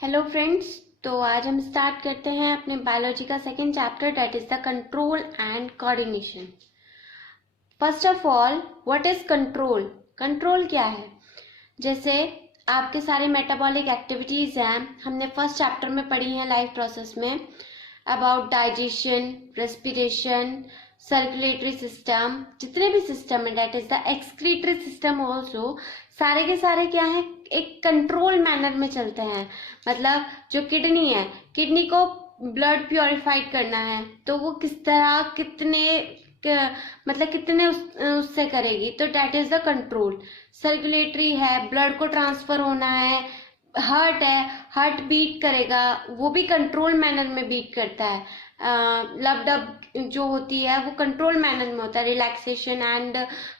Hello friends. तो आज हम स्टार्ट करते हैं अपने बायोलॉजी का second chapter, that is the control and coordination. First of all, what is control? Control क्या है? जैसे आपके सारे मेटाबॉलिक एक्टिविटीज हैं, हमने फर्स्ट चैप्टर में पढ़ी हैं लाइफ प्रोसेस में, about digestion, respiration, circulatory system, जितने भी सिस्टम है, that is the excretory system also, सारे के सारे क्या हैं, एक कंट्रोल मैनर में चलते हैं। मतलब जो किडनी है, किडनी को ब्लड प्योरीफाइड करना है तो वो किस तरह मतलब कितने उससे करेगी, तो that is the control. Circulatory है, ब्लड को ट्रांसफर होना है। हार्ट है, हार्ट बीट करेगा, वो भी कंट्रोल मैनर में बीट करता है। लब डब जो होती है वो कंट्रोल मैनर में होता है। Relaxation and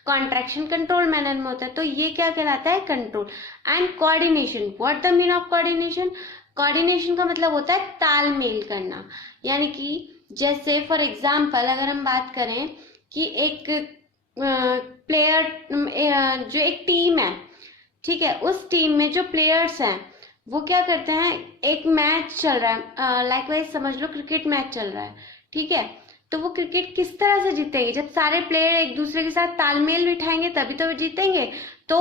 contraction control manner में होता है। तो ये क्या कहलाता है? Control. And coordination, what the mean of coordination? Coordination का मतलब होता है तालमेल करना। यानी कि जैसे फॉर एग्जाम्पल अगर हम बात करें कि एक प्लेयर, जो एक टीम है, ठीक है, उस टीम में जो प्लेयर्स हैं वो क्या करते हैं, एक मैच चल रहा है, लाइकवाइज समझ लो क्रिकेट मैच चल रहा है, ठीक है, तो वो क्रिकेट किस तरह से जीतेंगे? जब सारे प्लेयर एक दूसरे के साथ तालमेल बिठाएंगे तभी तो वो जीतेंगे। तो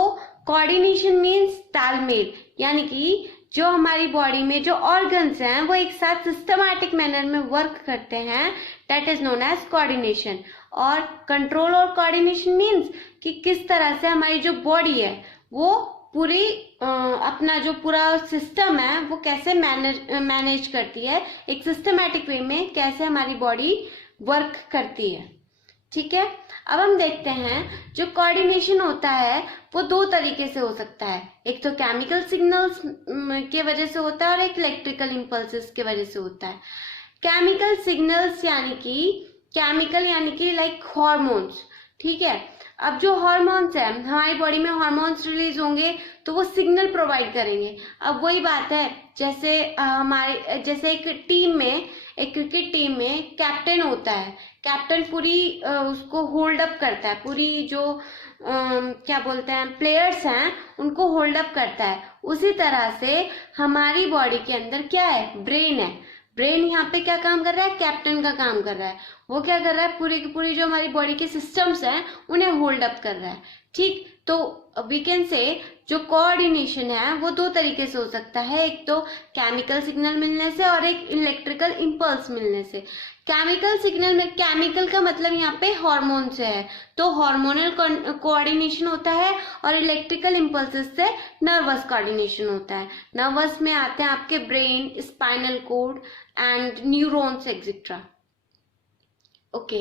कोऑर्डिनेशन मीन्स तालमेल, यानी कि जो हमारी बॉडी में जो ऑर्गन्स हैं वो एक साथ सिस्टमैटिक मैनर में वर्क करते हैं, that is known as coordination. और कंट्रोल और कोऑर्डिनेशन मीन्स कि किस तरह से हमारी जो बॉडी है वो पूरी अपना जो पूरा सिस्टम है वो कैसे मैनेज करती है, एक सिस्टमैटिक वे में कैसे हमारी बॉडी वर्क करती है। ठीक है, अब हम देखते हैं जो कोऑर्डिनेशन होता है वो दो तरीके से हो सकता है। एक तो केमिकल सिग्नल्स के वजह से होता है और एक इलेक्ट्रिकल इंपल्सेस के वजह से होता है। केमिकल सिग्नल्स यानी कि लाइक हॉर्मोन्स, ठीक है। अब जो हॉर्मोन्स है, हमारी बॉडी में हॉर्मोन्स रिलीज होंगे तो वो सिग्नल प्रोवाइड करेंगे। अब वही बात है, जैसे जैसे एक क्रिकेट टीम में कैप्टन होता है, कैप्टन पूरी उसको होल्ड अप करता है, पूरी जो क्या बोलते हैं प्लेयर्स हैं उनको होल्ड अप करता है। उसी तरह से हमारी बॉडी के अंदर क्या है, ब्रेन है। ब्रेन यहाँ पे क्या काम कर रहा है, कैप्टन का काम कर रहा है। वो क्या कर रहा है, पूरी की पूरी जो हमारी बॉडी के सिस्टम्स हैं उन्हें होल्ड अप कर रहा है। ठीक, तो वी कैन से जो कोऑर्डिनेशन है वो दो तरीके से हो सकता है, एक तो केमिकल सिग्नल मिलने से और एक इलेक्ट्रिकल इंपल्स मिलने से। केमिकल सिग्नल में, केमिकल का मतलब यहाँ पे हार्मोन से है, तो हार्मोनल कोऑर्डिनेशन होता है, और इलेक्ट्रिकल इंपल्सेस से नर्वस कोऑर्डिनेशन होता है। नर्वस में आते हैं आपके brain, spinal code and neurons etcetera. Okay,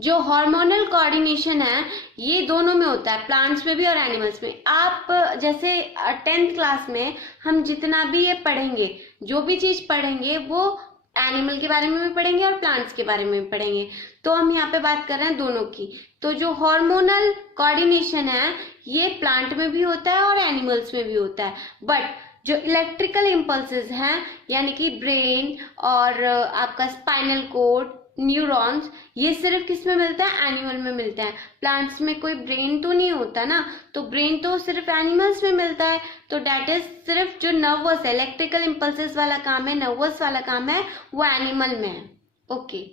जो हार्मोनल कोऑर्डिनेशन है ये दोनों में होता है, प्लांट्स में भी और एनिमल्स में। आप जैसे 10th क्लास में हम जितना भी ये पढ़ेंगे, जो भी चीज पढ़ेंगे वो एनिमल के बारे में भी पढ़ेंगे और प्लांट्स के बारे में भी पढ़ेंगे। तो हम यहाँ पे बात कर रहे हैं दोनों की। तो जो हार्मोनल कोऑर्डिनेशन है ये प्लांट में भी होता है और एनिमल्स में भी होता है। बट जो इलेक्ट्रिकल इंपल्सेस हैं, यानी कि ब्रेन और आपका स्पाइनल कोड, न्यूरॉन्स, ये सिर्फ किस में मिलता है, एनिमल में मिलता है। प्लांट्स में कोई ब्रेन तो नहीं होता ना, तो ब्रेन तो सिर्फ एनिमल्स में मिलता है। तो डेट इज सिर्फ जो नर्वस है, इलेक्ट्रिकल इंपल्सेस वाला काम है, नर्वस वाला काम है, वो एनिमल में है। ओके,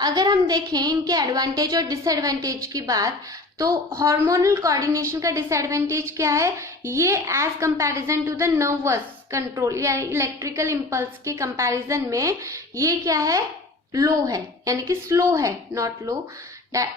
अगर हम देखें इनके एडवांटेज और डिसएडवांटेज की बात, तो हार्मोनल कोऑर्डिनेशन का डिसएडवांटेज क्या है, ये as comparison to the nervous control या इलेक्ट्रिकल इंपल्स के कंपैरिजन में ये क्या है, लो है, यानी कि स्लो है, नॉट लो,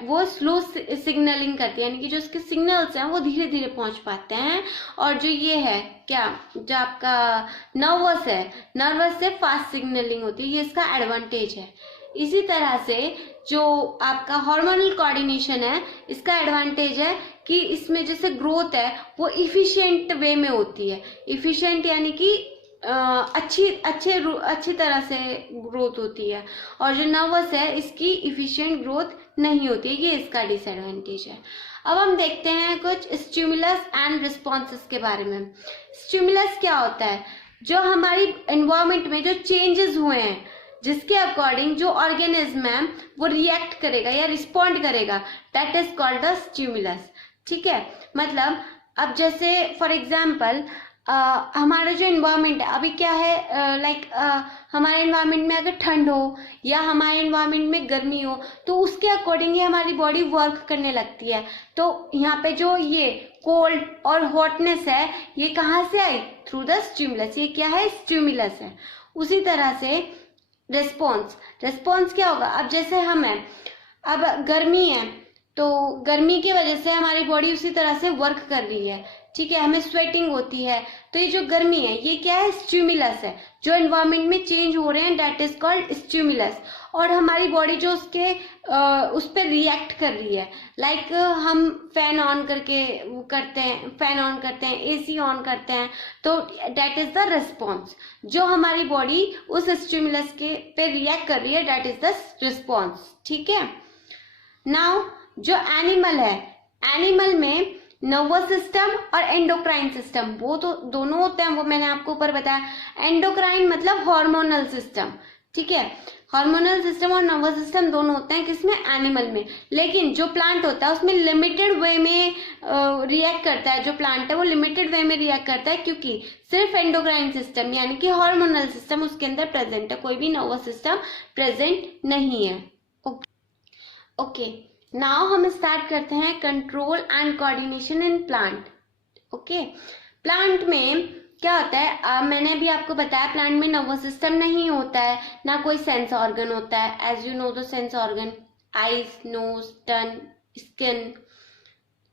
वो स्लो सिग्नलिंग करती है, यानी कि जो इसके सिग्नल्स हैं वो धीरे धीरे पहुंच पाते हैं। और जो ये है क्या, जो आपका नर्वस है, नर्वस से फास्ट सिग्नलिंग होती है, ये इसका एडवांटेज है। इसी तरह से जो आपका हार्मोनल कोऑर्डिनेशन है, इसका एडवांटेज है कि इसमें जैसे ग्रोथ है वो इफिशिएंट वे में होती है। इफिशिएंट यानी कि अच्छी तरह से ग्रोथ होती है, और जो नर्वस है इसकी इफिशिएंट ग्रोथ नहीं होती है, ये इसका डिसएडवांटेज है। अब हम देखते हैं कुछ स्टिमुलस एंड रिस्पॉन्सेस के बारे में। स्टिमुलस क्या होता है, जो हमारी एनवायरनमेंट में जो चेंजेस हुए हैं जिसके अकॉर्डिंग जो ऑर्गेनिज्म है वो रिएक्ट करेगा या रिस्पॉन्ड करेगा, that is called the stimulus. ठीक है, मतलब अब जैसे फॉर एग्जाम्पल हमारा जो इन्वायरमेंट है अभी क्या है, लाइक हमारे इन्वायरमेंट में अगर ठंड हो या हमारे इन्वायरमेंट में गर्मी हो तो उसके अकॉर्डिंग ही हमारी बॉडी वर्क करने लगती है। तो यहाँ पे जो ये कोल्ड और हॉटनेस है ये कहाँ से आई? Through the stimulus. ये क्या है? स्टिमुलस है। उसी तरह से रिस्पॉन्स क्या होगा? अब जैसे हम हैं, अब गर्मी है तो गर्मी की वजह से हमारी बॉडी उसी तरह से वर्क कर रही है, ठीक है, हमें स्वेटिंग होती है। तो ये जो गर्मी है ये क्या है? स्टिमुलस है। जो एनवायरनमेंट में चेंज हो रहे हैं दैट इज कॉल्ड स्टिमुलस। और हमारी बॉडी जो उसके उस पर रिएक्ट कर रही है, लाइक हम फैन ऑन करके वो करते हैं, फैन ऑन करते हैं, एसी ऑन करते हैं, तो दैट इज द रिस्पॉन्स। जो हमारी बॉडी उस स्टिमुलस के पे रिएक्ट कर रही है दैट इज द रिस्पॉन्स, ठीक है। नाउ जो एनिमल है, एनिमल में नर्वस सिस्टम और एंडोक्राइन सिस्टम वो तो दोनों होते हैं, वो मैंने आपको ऊपर बताया। एंडोक्राइन मतलब हार्मोनल सिस्टम, ठीक है। हार्मोनल सिस्टम और नर्वस सिस्टम दोनों होते हैं किसमें? एनिमल में। लेकिन जो प्लांट होता है उसमें लिमिटेड वे में रिएक्ट करता है। जो प्लांट है वो लिमिटेड वे में रिएक्ट करता है क्योंकि सिर्फ एंडोक्राइन सिस्टम यानी कि हार्मोनल सिस्टम उसके अंदर प्रेजेंट है, कोई भी नर्वस सिस्टम प्रेजेंट नहीं है। ओके, नाउ हम स्टार्ट करते हैं control and coordination in plant. Okay, plant में क्या होता है, मैंने अभी आपको बताया प्लांट में नर्वस सिस्टम नहीं होता है, ना कोई सेंस ऑर्गन होता है। As you know the sense organ, eyes, nose, tongue, skin,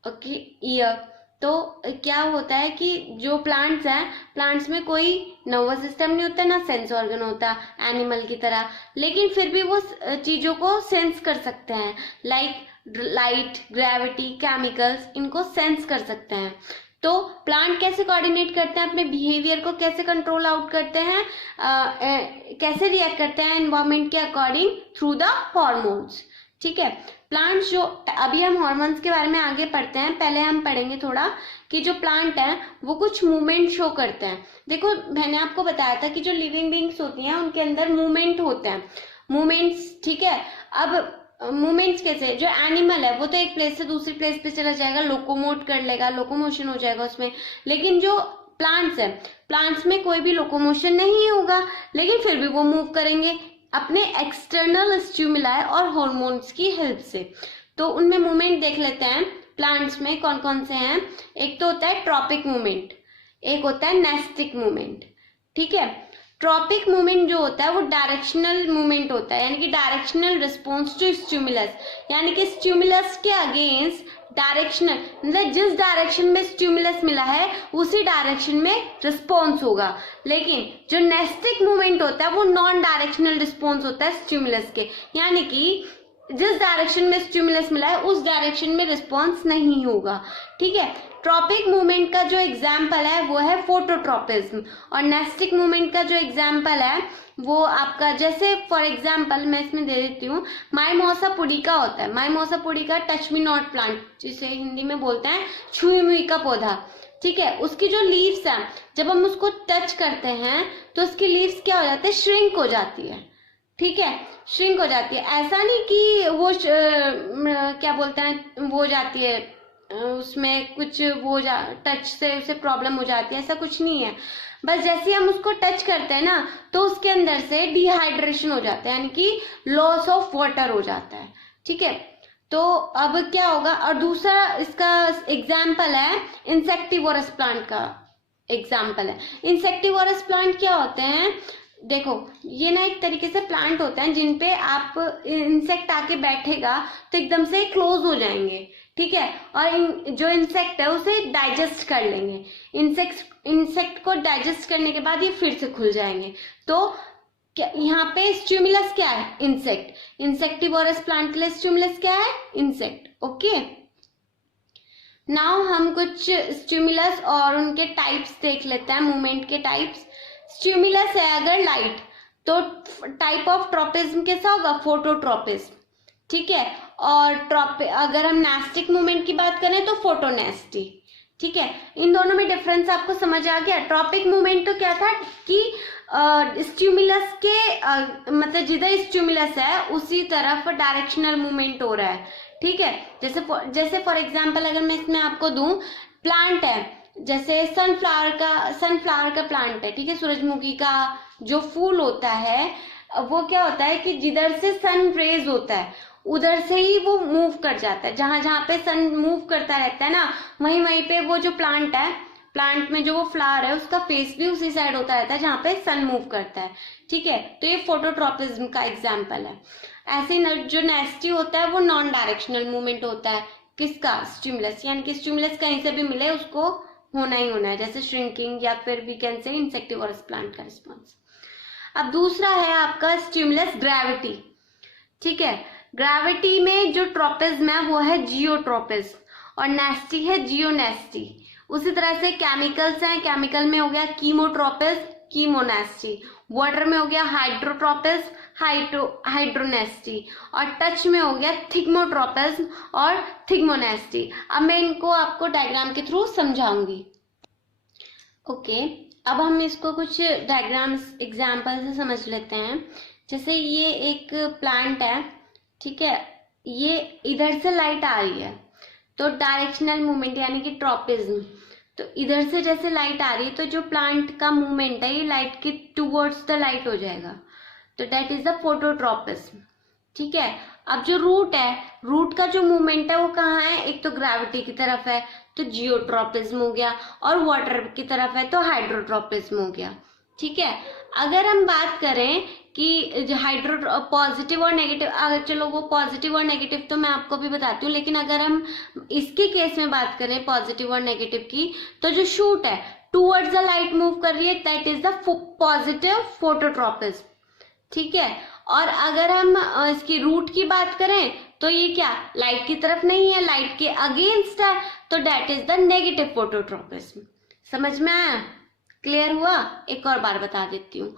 okay, ear. तो क्या होता है कि जो प्लांट्स हैं, प्लांट्स में कोई नर्वस सिस्टम नहीं होता, ना सेंस ऑर्गन होता एनिमल की तरह, लेकिन फिर भी वो चीजों को सेंस कर सकते हैं, लाइक लाइट, ग्रेविटी, केमिकल्स, इनको सेंस कर सकते हैं। तो प्लांट कैसे कोऑर्डिनेट करते हैं, अपने बिहेवियर को कैसे कंट्रोल आउट करते हैं, कैसे रिएक्ट करते हैं एनवायरमेंट के अकॉर्डिंग? थ्रू द हॉर्मोन्स, ठीक है। प्लांट्स जो, अभी हम हॉर्मोन्स के बारे में आगे पढ़ते हैं, पहले हम पढ़ेंगे थोड़ा कि जो प्लांट है वो कुछ मूवमेंट शो करते हैं। देखो मैंने आपको बताया था कि जो लिविंग बींग्स होती हैं उनके अंदर मूवमेंट होते हैं, मूवमेंट्स, ठीक है। अब मूवमेंट्स कैसे? जो एनिमल है वो तो एक प्लेस से दूसरी प्लेस पे चला जाएगा, लोकोमोट कर लेगा, लोकोमोशन हो जाएगा उसमें। लेकिन जो प्लांट्स है, प्लांट्स में कोई भी लोकोमोशन नहीं होगा, लेकिन फिर भी वो मूव करेंगे अपने एक्सटर्नल स्टिमुलाई और हॉर्मोन्स की हेल्प से। तो उनमें मूवमेंट देख लेते हैं प्लांट्स में कौन कौन से हैं। एक तो होता है ट्रॉपिक मूवमेंट, एक होता है नेस्टिक मूवमेंट, ठीक है। ट्रॉपिक मूवमेंट जो होता है वो डायरेक्शनल मूवमेंट होता है, यानी कि डायरेक्शनल रिस्पॉन्स टू स्टिमुलस, यानी कि स्टिमुलस के अगेंस्ट डायरेक्शनल, मतलब जिस डायरेक्शन में स्टिमुलस मिला है उसी डायरेक्शन में रिस्पॉन्स होगा। लेकिन जो नेस्टिक मूवमेंट होता है वो नॉन डायरेक्शनल रिस्पॉन्स होता है स्टिमुलस के, यानी कि जिस डायरेक्शन में स्टिमुलस मिला है उस डायरेक्शन में रिस्पॉन्स नहीं होगा, ठीक है। ट्रॉपिक मूवमेंट का जो एग्जाम्पल है वो है फोटोट्रॉपिज्म, और नेस्टिक मूवमेंट का जो एग्जाम्पल है वो आपका, जैसे फॉर एग्जाम्पल मैं इसमें दे देती हूँ, माइमोसा पुडिका होता है। Mimosa pudica touch me not plant, जिसे हिंदी में बोलते हैं छुई मुई का पौधा, ठीक है। उसकी जो लीव्स हैं जब हम उसको टच करते हैं तो उसकी लीव्स क्या हो जाती है? श्रिंक हो जाती है, ठीक है, श्रिंक हो जाती है। ऐसा नहीं कि वो क्या बोलते हैं वो हो जाती है, उसमें कुछ वो टच से उसे प्रॉब्लम हो जाती है, ऐसा कुछ नहीं है। बस जैसे हम उसको टच करते हैं ना तो उसके अंदर से डिहाइड्रेशन हो जाता है, यानी कि लॉस ऑफ वाटर हो जाता है, ठीक है। तो अब क्या होगा? और दूसरा इसका एग्जाम्पल है इंसेक्टिवोरस प्लांट का एग्जाम्पल है। इंसेक्टिवोरस प्लांट क्या होते हैं? देखो ये ना एक तरीके से प्लांट होते हैं जिन पे आप इंसेक्ट आके बैठेगा तो एकदम से क्लोज हो जाएंगे, ठीक है, और जो इंसेक्ट है उसे डाइजेस्ट कर लेंगे। इंसेक्ट को डाइजेस्ट करने के बाद ये फिर से खुल जाएंगे। तो यहाँ पे स्टिमुलस क्या है? इंसेक्ट। इंसेक्टिवोरस प्लांट के लिए स्टिमुलस क्या है? Insect, okay. नाउ हम कुछ स्टिमुलस और उनके टाइप्स देख लेते हैं, मूवमेंट के टाइप्स। स्टिमुलस है अगर लाइट, तो टाइप ऑफ ट्रॉपिज्म कैसा होगा? फोटोट्रॉपिज्म, ठीक है। और अगर हम नेस्टिक मूवमेंट की बात करें तो फोटोनेस्टी, ठीक है। इन दोनों में डिफरेंस आपको समझ आ गया? ट्रॉपिक मूवमेंट तो क्या था कि स्टिमुलस के मतलब जिधर स्टिमुलस है उसी तरफ डायरेक्शनल मूवमेंट हो रहा है, ठीक है। जैसे फॉर एग्जांपल अगर मैं इसमें आपको दूं, प्लांट है, जैसे सनफ्लावर का प्लांट है, ठीक है, सूरजमुखी का जो फूल होता है वो क्या होता है कि जिधर से सन रेज होता है उधर से ही वो मूव कर जाता है, जहां जहां पे सन मूव करता रहता है ना, वहीं वहीं पे वो जो प्लांट है, प्लांट में जो वो फ्लावर है उसका फेस भी उसी साइड होता रहता है जहां पे सन मूव करता है, ठीक है। तो ये फोटोट्रॉपिज्म का एग्जाम्पल है। ऐसे जो नेस्टी होता है वो नॉन डायरेक्शनल मूवमेंट होता है, किसका, स्टिमुलस, यानी कि स्टिमुलस कहीं से भी मिले उसको होना ही होना है, जैसे श्रिंकिंग या फिर we can say insectivorous plant का रिस्पॉन्स। अब दूसरा है आपका स्टिमुलस ग्रेविटी, ठीक है। ग्रेविटी में जो ट्रोपिज्म है वो है जियोट्रोपिज्म और नेस्टी है जियोनेस्टी। उसी तरह से केमिकल्स हैं, केमिकल में हो गया कीमोट्रोपिज्म, कीमोनेस्टी। वाटर में हो गया हाइड्रोट्रोपिज्म, हाइड्रोनेस्टी। और टच में हो गया थिग्मोट्रोपिज्म और थिग्मोनेस्टी। अब मैं इनको आपको डायग्राम के थ्रू समझाऊंगी। ओके, अब हम इसको कुछ डायग्राम्स एग्जाम्पल से समझ लेते हैं। जैसे ये एक प्लांट है, ठीक है, ये इधर से लाइट आ रही है तो डायरेक्शनल मूवमेंट यानी कि ट्रोपिज्म। तो इधर से जैसे लाइट आ रही है तो जो प्लांट का मूवमेंट है ये लाइट के टूवर्ड्स द लाइट हो जाएगा, तो दैट इज द फोटोट्रोपिज्म, ठीक है। अब जो रूट है, रूट का जो मूवमेंट है वो कहाँ है, एक तो ग्रेविटी की तरफ है तो जियोट्रोपिज्म हो गया, और वाटर की तरफ है तो हाइड्रोट्रोपिज्म हो गया, ठीक है। अगर हम बात करें कि हाइड्रो पॉजिटिव और नेगेटिव, अगर चलो वो पॉजिटिव और नेगेटिव तो मैं आपको भी बताती हूँ, लेकिन अगर हम इसके केस में बात करें पॉजिटिव और नेगेटिव की, तो जो शूट है टूवर्ड्स द लाइट मूव कर रही है, that is the positive phototropism, ठीक है। और अगर हम इसकी रूट की बात करें तो ये क्या, लाइट की तरफ नहीं है, लाइट के अगेंस्ट है, तो that is the negative phototropism. समझ में आया, क्लियर हुआ? एक और बार बता देती हूँ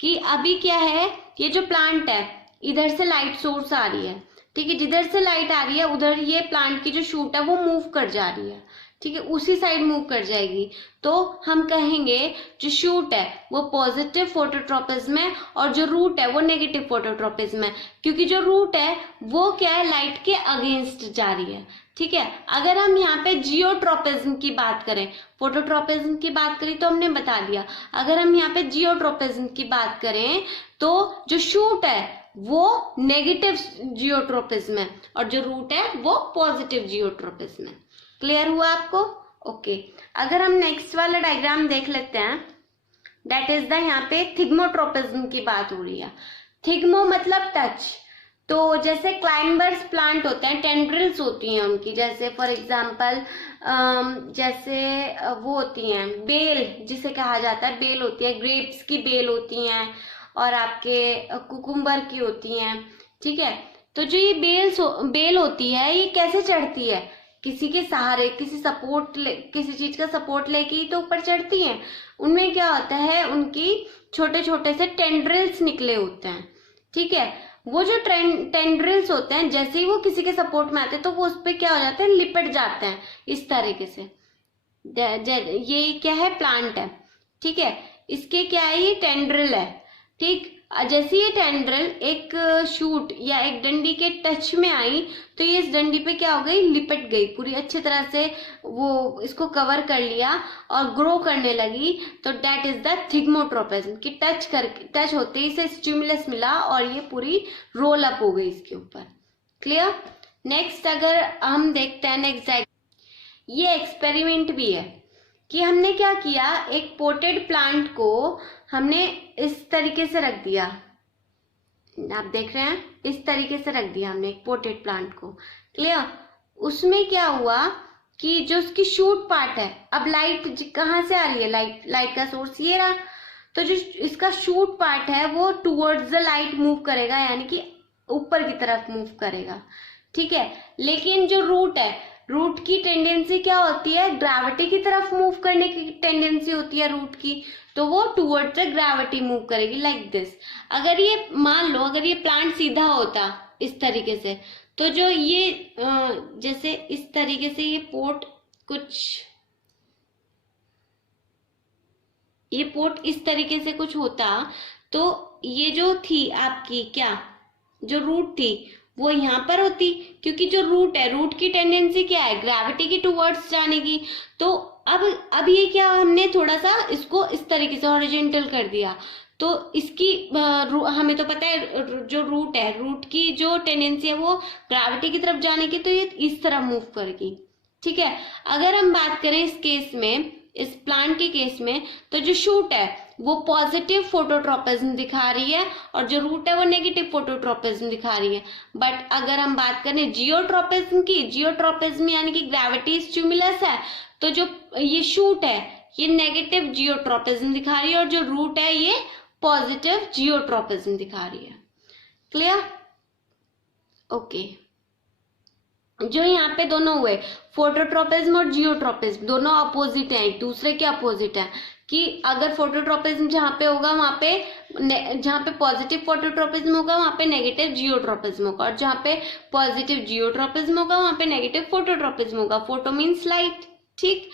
कि अभी क्या है, ये जो प्लांट है इधर से लाइट सोर्स आ रही है, ठीक है, जिधर से लाइट आ रही है उधर ये प्लांट की जो शूट है वो मूव कर जा रही है, ठीक है, उसी साइड मूव कर जाएगी। तो हम कहेंगे जो शूट है वो पॉजिटिव फोटोट्रोपिज्म है और जो रूट है वो नेगेटिव फोटोट्रोपिज्म है, क्योंकि जो रूट है वो क्या है, लाइट के अगेंस्ट जा रही है, ठीक है। अगर हम यहाँ पे जियोट्रोपिज्म की बात करें, फोटोट्रोपिज्म की बात करी तो हमने बता दिया, अगर हम यहाँ पे जियोट्रोपिज्म की बात करें तो जो शूट है वो नेगेटिव जियोट्रोपिज्म है और जो रूट है वो पॉजिटिव जियोट्रोपिज्म है। क्लियर हुआ आपको? ओके, अगर हम नेक्स्ट वाला डायग्राम देख लेते हैं, दैट इज द, यहाँ पे थिग्मोट्रोपिज्म की बात हो रही है। थिग्मो मतलब टच, तो जैसे क्लाइंबर्स प्लांट होते हैं, टेंड्रिल्स होती हैं उनकी, जैसे फॉर एग्जांपल जैसे वो होती हैं बेल, जिसे कहा जाता है बेल होती है, ग्रेप्स की बेल होती हैं और आपके कुकुम्बर की होती हैं, ठीक है। तो जो ये बेल होती है ये कैसे चढ़ती है, किसी के सहारे, किसी चीज का सपोर्ट लेके ही तो ऊपर चढ़ती हैं। उनमें क्या होता है, उनकी छोटे छोटे से टेंड्रिल्स निकले होते हैं, ठीक है। वो जो टेंड्रिल्स होते हैं जैसे ही वो किसी के सपोर्ट में आते हैं तो वो उस पर क्या हो जाते हैं, लिपट जाते हैं इस तरीके से। ये क्या है, प्लांट है, ठीक है, इसके क्या है, ये टेंड्रिल है, ठीक। जैसे ये टेंड्रिल एक शूट या एक डंडी के टच में आई तो ये इस डंडी पे क्या हो गई, लिपट गई पूरी अच्छी तरह से, वो इसको कवर कर लिया और ग्रो करने लगी, तो दैट इज द थिग्मोट्रोपिज्म कि टच होते ही इसे स्टिमुलस मिला और ये पूरी रोल अप हो गई इसके ऊपर। क्लियर? नेक्स्ट अगर हम देखते हैं नेक्स्ट, ये एक्सपेरिमेंट भी है कि हमने क्या किया, एक पोटेड प्लांट को हमने इस तरीके से रख दिया, आप देख रहे हैं, इस तरीके से रख दिया हमने एक पोटेड प्लांट को। क्लियर? उसमें क्या हुआ कि जो उसकी शूट पार्ट है, अब लाइट कहाँ से आ रही है, लाइट का सोर्स ये रहा, तो जो इसका शूट पार्ट है वो टुवर्ड्स द लाइट मूव करेगा, यानी कि ऊपर की तरफ मूव करेगा, ठीक है। लेकिन जो रूट है, रूट की टेंडेंसी क्या होती है, ग्रेविटी की तरफ मूव करने की टेंडेंसी होती है रूट की, तो वो टुवर्ड्स द ग्रेविटी मूव करेगी लाइक दिस। अगर ये मान लो, अगर ये प्लांट सीधा होता इस तरीके से, तो जो ये जैसे इस तरीके से ये पोर्ट इस तरीके से कुछ होता, तो ये जो थी आपकी क्या, जो रूट थी वो यहाँ पर होती, क्योंकि जो रूट है, रूट की टेंडेंसी क्या है, ग्रेविटी की टुवर्ड्स जाने की, तो अब ये क्या, हमने थोड़ा सा इसको इस तरीके से हॉरिजॉन्टल कर दिया, तो इसकी हमें तो पता है जो रूट है, रूट की जो टेंडेंसी है वो ग्रेविटी की तरफ जाने की, तो ये इस तरह मूव करेगी। ठीक है, अगर हम बात करें इस केस में, इस प्लांट के केस में, तो जो शूट है वो पॉजिटिव फोटोट्रोपिज्म दिखा रही है और जो रूट है वो नेगेटिव फोटोट्रोपिज्म दिखा रही है। बट अगर हम बात करें जियोट्रोपिज्म की, जियोट्रोपिज्म यानी कि ग्रेविटी स्टिमुलस है, तो जो ये शूट है ये नेगेटिव जियोट्रोपिज्म दिखा रही है और जो रूट है ये पॉजिटिव जियोट्रोपिज्म दिखा रही है। क्लियर? ओके, जो यहाँ पे दोनों हुए फोटोट्रोपिज्म और जियोट्रोपिज्म, दोनों अपोजिट हैं, एक दूसरे के अपोजिट हैं, कि अगर फोटोट्रोपिज्म जहाँ पे होगा वहां पे, जहाँ पे पॉजिटिव फोटोट्रोपिज्म होगा वहां पे नेगेटिव जियोट्रोपिज्म होगा, और जहाँ पे पॉजिटिव जियोट्रोपिज्म होगा वहां पे नेगेटिव फोटोट्रोपिज्म होगा। Photo means light. ठीक,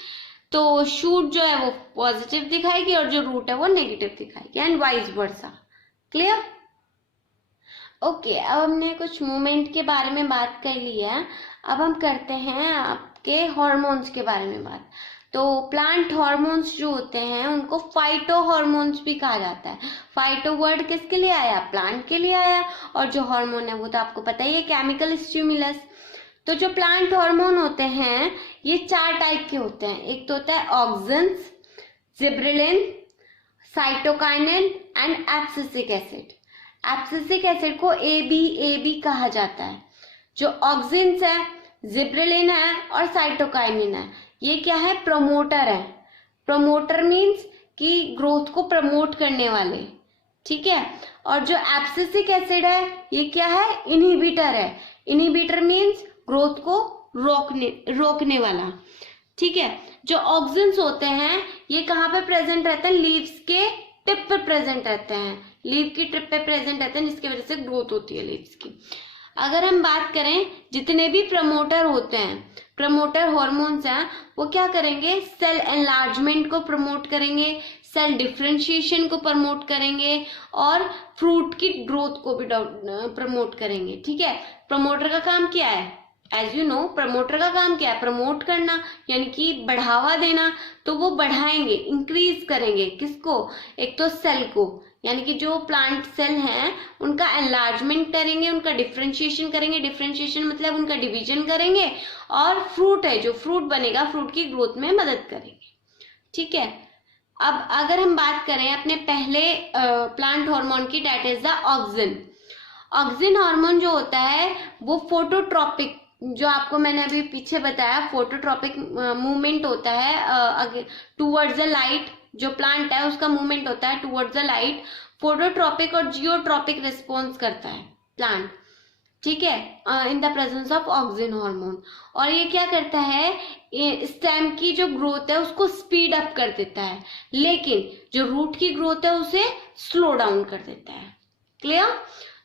तो शूट जो है वो पॉजिटिव दिखाएगी और जो रूट है वो नेगेटिव दिखाएगी, and vice versa. Clear? Okay, अब हमने कुछ मूवमेंट के बारे में बात कर ली है, अब हम करते हैं आपके हार्मोन्स के बारे में बात। तो प्लांट हार्मोन्स जो होते हैं उनको फाइटो हार्मोन्स भी कहा जाता है। फाइटो वर्ड किसके लिए आया? प्लांट के लिए आया, और जो हार्मोन है वो तो आपको पता ही है, केमिकल स्टिमुलस। तो जो प्लांट हार्मोन होते हैं ये 4 टाइप के होते हैं। एक तो होता है auxins, gibberellin, cytokinin and abscisic acid. Abscisic acid को ए बी कहा जाता है। जो ऑक्सिन्स है, जिब्रेलिन है और साइटोकाइनिन है, ये क्या है? प्रमोटर है। प्रमोटर मीन्स कि ग्रोथ को प्रमोट करने वाले। ठीक है, और जो एब्सिसिक एसिड है ये क्या है? इनहिबिटर है। इनहिबिटर मीन्स ग्रोथ को रोकने वाला। ठीक है, जो ऑक्सिन्स होते हैं ये कहाँ पे प्रेजेंट रहते हैं? लीव्स के टिप पे प्रेजेंट रहते हैं, लीव की टिप पे प्रेजेंट रहते हैं, जिसकी वजह से ग्रोथ होती है लीव्स की। अगर हम बात करें जितने भी प्रमोटर होते हैं, प्रमोटर हार्मोन्स हैं, वो क्या करेंगे? सेल एनलार्जमेंट को प्रमोट करेंगे, सेल डिफरेंशिएशन को प्रमोट करेंगे और फ्रूट की ग्रोथ को भी प्रमोट करेंगे। ठीक है, प्रमोटर का काम क्या है? एज यू नो, प्रमोटर का काम क्या है? प्रमोट करना, यानी कि बढ़ावा देना। तो वो बढ़ाएंगे, इंक्रीज करेंगे किसको? एक तो सेल को, यानी कि जो प्लांट सेल हैं उनका एनलार्जमेंट करेंगे, उनका डिफरेंशिएशन करेंगे। डिफरेंशिएशन मतलब उनका डिवीजन करेंगे, और फ्रूट है, जो फ्रूट बनेगा फ्रूट की ग्रोथ में मदद करेंगे। ठीक है, अब अगर हम बात करें अपने पहले प्लांट हार्मोन की, that is the auxin. Auxin hormone जो होता है वो फोटोट्रॉपिक, जो आपको मैंने अभी पीछे बताया, फोटोट्रॉपिक मूवमेंट होता है टूवर्ड्स द लाइट। जो प्लांट है उसका मूवमेंट होता है टूवर्ड्स द लाइट। फोटोट्रॉपिक और जियोट्रॉपिक रिस्पॉन्स करता है प्लांट। ठीक है, in the presence of auxin hormone. और ये क्या करता है? स्टेम की जो ग्रोथ है उसको स्पीड अप कर देता है, लेकिन जो रूट की ग्रोथ है उसे स्लो डाउन कर देता है। क्लियर?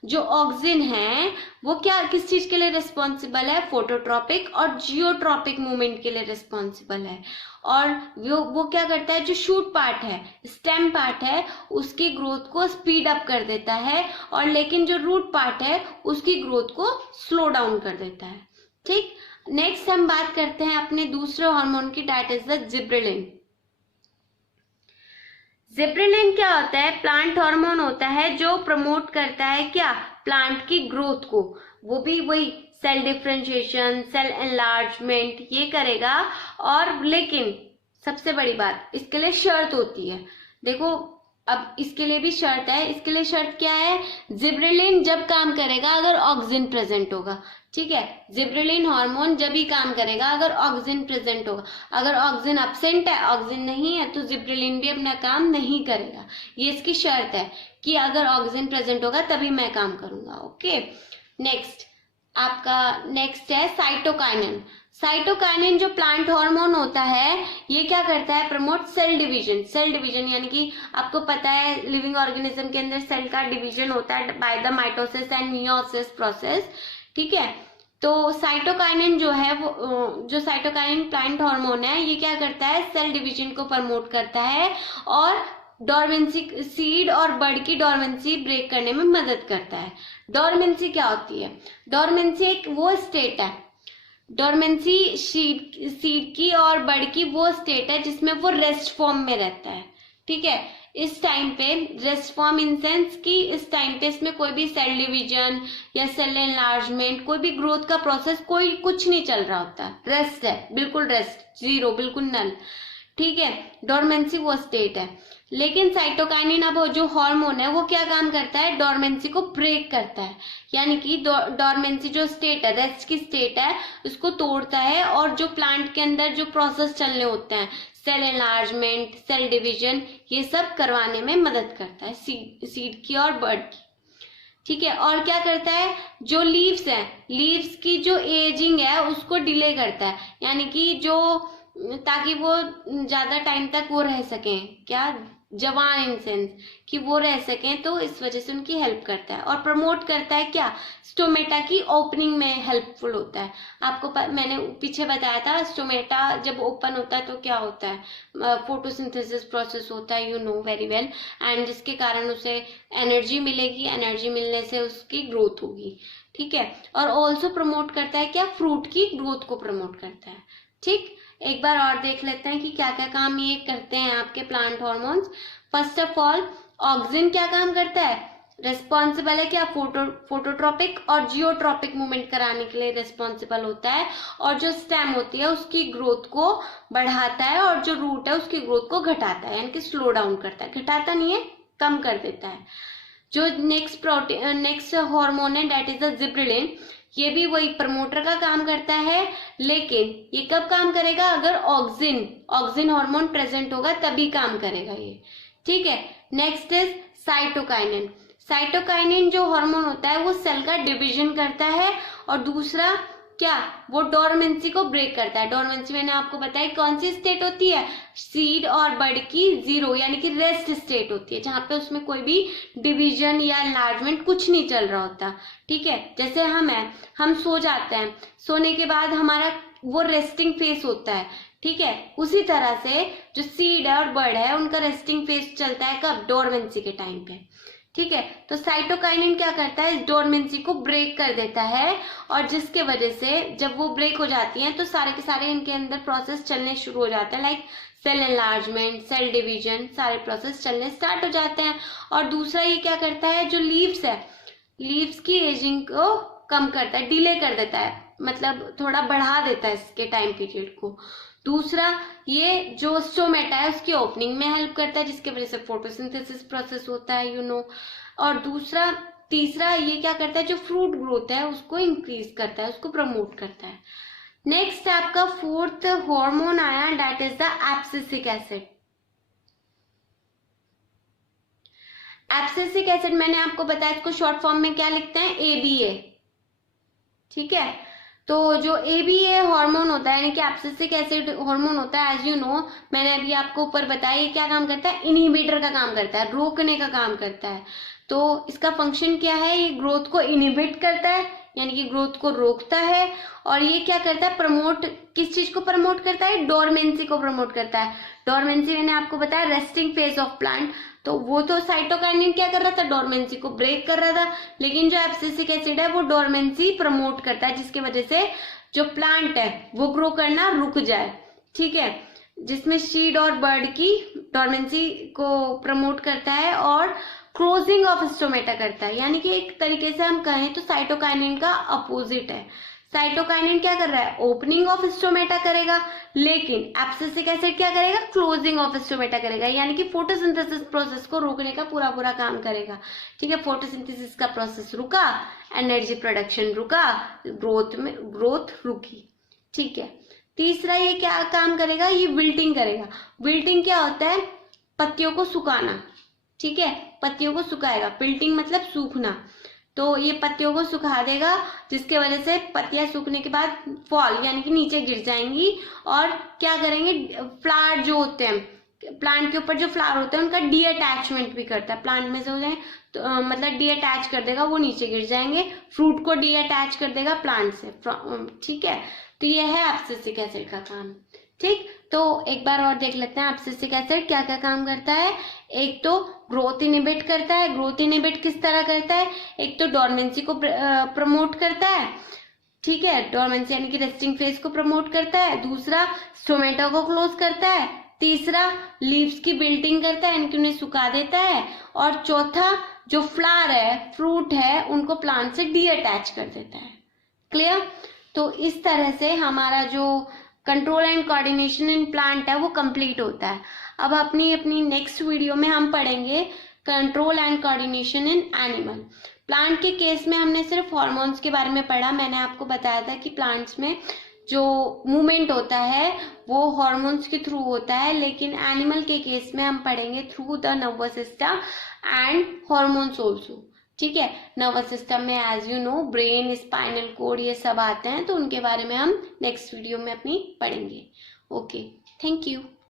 जो ऑक्सिन है वो क्या, किस चीज के लिए रिस्पॉन्सिबल है? फोटोट्रॉपिक और जियोट्रॉपिक मूवमेंट के लिए रिस्पॉन्सिबल है। और वो क्या करता है? जो शूट पार्ट है, स्टेम पार्ट है, उसकी ग्रोथ को स्पीड अप कर देता है, और लेकिन जो रूट पार्ट है उसकी ग्रोथ को स्लो डाउन कर देता है। ठीक, नेक्स्ट हम बात करते हैं अपने दूसरे हार्मोन की, that is the gibberellin. Gibberellin क्या होता है? प्लांट हार्मोन होता है जो प्रमोट करता है क्या? प्लांट की ग्रोथ को। वो भी वही सेल डिफरेंशिएशन, सेल एनलार्जमेंट ये करेगा। और लेकिन सबसे बड़ी बात, इसके लिए शर्त होती है। देखो, अब इसके लिए भी शर्त है। इसके लिए शर्त क्या है? जिब्रेलिन जब काम करेगा अगर ऑक्सिन प्रेजेंट होगा। ठीक है, जिब्रेलिन हार्मोन जब ही काम करेगा अगर ऑक्सिन प्रेजेंट होगा। अगर ऑक्सिन एब्सेंट है, ऑक्सिन नहीं है, तो जिब्रेलिन भी अपना काम नहीं करेगा। ये इसकी शर्त है कि अगर ऑक्सिन प्रेजेंट होगा तभी मैं काम करूंगा। ओके, नेक्स्ट आपका नेक्स्ट है साइटोकाइनिन। साइटोकाइनिन जो प्लांट हार्मोन होता है ये क्या करता है? Promote cell division. Cell division यानी कि आपको पता है लिविंग ऑर्गेनिज्म के अंदर सेल का डिवीजन होता है by the mitosis and meiosis process. ठीक है, तो साइटोकाइनिन जो है वो, जो साइटोकाइनिन प्लांट हार्मोन है, ये क्या करता है? सेल डिवीजन को प्रमोट करता है और डोरमेंसी, सीड और बर्ड की डोरमेंसी ब्रेक करने में मदद करता है। डोरमेंसी क्या होती है? डोरमेंसी एक वो स्टेट है, डोरमेंसी सीड की और बर्ड की वो स्टेट है जिसमें वो रेस्ट फॉर्म में रहता है, ठीक है। इस टाइम पे रेस्ट फॉर्म इन सेंस कि इस टाइम पे इसमें कोई भी सेल डिवीजन या सेल एनलार्जमेंट, कोई भी ग्रोथ का प्रोसेस, कोई कुछ नहीं चल रहा होता, रेस्ट है, बिल्कुल रेस्ट, जीरो, बिल्कुल नल, ठीक है। डोरमेंसी वो स्टेट है। लेकिन साइटोकाइनिन अब जो हार्मोन है वो क्या काम करता है, डोरमेंसी को ब्रेक करता है, यानी कि डोरमेंसी जो स्टेट है, रेस्ट की स्टेट है, उसको तोड़ता है और जो प्लांट के अंदर जो प्रोसेस चलने होते हैं, सेल एनलार्जमेंट, सेल डिवीजन, ये सब करवाने में मदद करता है सीड की और बर्ड की, ठीक है। और क्या करता है, जो लीव्स है, लीव्स की जो एजिंग है उसको डिले करता है, यानी कि जो, ताकि वो ज्यादा टाइम तक वो रह सकें, क्या, जवान इन सेंस कि वो रह सकें, तो इस वजह से उनकी हेल्प करता है। और प्रमोट करता है क्या, स्टोमेटा की ओपनिंग में हेल्पफुल होता है। आपको मैंने पीछे बताया था, स्टोमेटा जब ओपन होता है तो क्या होता है, फोटोसिंथेसिस प्रोसेस होता है, you know very well, and जिसके कारण उसे एनर्जी मिलेगी, एनर्जी मिलने से उसकी ग्रोथ होगी, ठीक है। और ऑल्सो प्रमोट करता है क्या, फ्रूट की ग्रोथ को प्रमोट करता है, ठीक। एक बार और देख लेते हैं कि क्या क्या काम ये करते हैं आपके plant hormones. First of all, auxin क्या काम करता है, रेस्पॉन्सिबल है क्या, फोटोट्रॉपिक और जियोट्रॉपिक मूवमेंट कराने के लिए रेस्पॉन्सिबल होता है, और जो स्टेम होती है उसकी ग्रोथ को बढ़ाता है, और जो रूट है उसकी ग्रोथ को घटाता है, यानी कि स्लो डाउन करता है, घटाता नहीं है, कम कर देता है। जो नेक्स्ट हार्मोन है डेट इज द जिब्रेलिन, ये भी वही प्रमोटर का काम करता है, लेकिन ये कब काम करेगा, अगर ऑक्सिन हार्मोन प्रेजेंट होगा तभी काम करेगा ये, ठीक है। Next is cytokinin. साइटोकाइनिन जो हार्मोन होता है वो सेल का डिवीजन करता है, और दूसरा क्या, वो डोरमेंसी को ब्रेक करता है। डोरमेंसी मैंने आपको बताया कौन सी स्टेट होती है, सीड और बर्ड की जीरो, यानी कि रेस्ट स्टेट होती है, जहां पे उसमें कोई भी डिवीजन या एनलार्जमेंट कुछ नहीं चल रहा होता, ठीक है। जैसे हम सो जाते हैं, सोने के बाद हमारा वो रेस्टिंग फेस होता है, ठीक है। उसी तरह से जो सीड है और बर्ड है उनका रेस्टिंग फेस चलता है कब, डोरमेंसी के टाइम पे, ठीक है। तो साइटोकाइनिन क्या करता है, इस डोरमेंसी को ब्रेक कर देता है, और जिसके वजह से जब वो ब्रेक हो जाती हैं तो सारे के सारे इनके अंदर प्रोसेस चलने शुरू हो जाते हैं, like cell enlargement, cell division, सारे प्रोसेस चलने स्टार्ट हो जाते हैं। और दूसरा ये क्या करता है, जो लीव्स है, लीव्स की एजिंग को कम करता है, डिले कर देता है, मतलब थोड़ा बढ़ा देता है इसके टाइम पीरियड को। दूसरा, ये जो स्टोमेटा है उसकी ओपनिंग में हेल्प करता है, जिसकी वजह से फोटोसिंथेसिस प्रोसेस होता है, यू नो। और तीसरा ये क्या करता है, जो फ्रूट ग्रोथ है उसको इंक्रीज करता है, उसको प्रमोट करता है। नेक्स्ट आपका फोर्थ हार्मोन आया, that is the abscisic acid. Abscisic acid मैंने आपको बताया, इसको शॉर्ट फॉर्म में क्या लिखते हैं, ABA, ठीक है। तो जो ABA हार्मोन होता है, यानी कि एब्सिसिक एसिड हार्मोन होता है, एज यू नो, मैंने अभी आपको ऊपर बताया, ये क्या काम करता है, इनहिबिटर का काम करता है, रोकने का काम करता है। तो इसका फंक्शन क्या है, ये ग्रोथ को इनहिबिट करता है, यानी कि ग्रोथ को रोकता है। और ये क्या करता है, प्रमोट, किस चीज को प्रमोट करता है, डोरमेंसी को प्रमोट करता है। डोरमेंसी मैंने आपको बताया रेस्टिंग फेज ऑफ प्लांट, तो वो तो साइटोकाइनिन क्या कर रहा था, डोरमेंसी को ब्रेक कर रहा था, लेकिन जो एब्सिसिक एसिड है वो डोरमेंसी प्रमोट करता है, जिसकी वजह से जो प्लांट है वो ग्रो करना रुक जाए, ठीक है। जिसमें सीड और बर्ड की डोरमेंसी को प्रमोट करता है और क्लोजिंग ऑफ स्टोमेटा करता है, यानी कि एक तरीके से हम कहें तो साइटोकाइनिन का अपोजिट है। साइटोकाइनिन क्या कर रहा है, ओपनिंग ऑफ स्टोमेटा करेगा, लेकिन एब्सिसिक एसिड क्या करेगा, क्लोजिंग ऑफ स्टोमेटा करेगा, यानी कि फोटोसिंथेसिस प्रोसेस को रोकने का पूरा काम करेगा, ठीक है। फोटोसिंथेसिस का प्रोसेस रुका, एनर्जी प्रोडक्शन रुका, ग्रोथ रुकी, ठीक है। तीसरा ये क्या काम करेगा, ये विल्टिंग करेगा। विल्टिंग क्या होता है, पत्तियों को सुखाना, ठीक है, पत्तियों को सुखाएगा। विल्टिंग मतलब सूखना, तो ये पत्तियों को सुखा देगा, जिसके वजह से पत्तियां सूखने के बाद फॉल, यानी कि नीचे गिर जाएंगी, और क्या करेंगे, फ्लावर जो होते हैं, प्लांट के ऊपर जो फ्लावर होते हैं उनका डी अटैचमेंट भी करता है, प्लांट में से हो जाए तो मतलब डी अटैच कर देगा, वो नीचे गिर जाएंगे, फ्रूट को डी अटैच कर देगा प्लांट से, ठीक है। तो ये है एब्सिसिक एसिड का काम, ठीक। तो एक बार और देख लेते हैं एब्सिसिक एसिड क्या क्या काम करता है। एक तो ग्रोथ इनहिबिट करता है, ग्रोथ इनहिबिट किस तरह करता है, एक तो डोरमेंसी को प्रमोट करता है, ठीक है, डोरमेंसी यानी कि रेस्टिंग फेज को प्रमोट करता है, दूसरा स्टोमेटा को क्लोज करता है, तीसरा लीव्स की बिल्डिंग करता है, इनकी उन्हें सुखा देता है, और चौथा जो फ्लावर है, फ्रूट है, उनको प्लांट से डीअटैच कर देता है। क्लियर? तो इस तरह से हमारा जो control and coordination in plant है वो कंप्लीट होता है। अब अपनी अपनी नेक्स्ट वीडियो में हम पढ़ेंगे control and coordination in animal. Plant के केस में हमने सिर्फ हॉर्मोन्स के बारे में पढ़ा। मैंने आपको बताया था कि प्लांट्स में जो मूवमेंट होता है वो हॉर्मोन्स के थ्रू होता है, लेकिन एनिमल के केस में हम पढ़ेंगे through the nervous system and hormones also. ठीक है, नर्वस सिस्टम में as you know brain, spinal cord ये सब आते हैं, तो उनके बारे में हम नेक्स्ट वीडियो में अपनी पढ़ेंगे। Okay, thank you.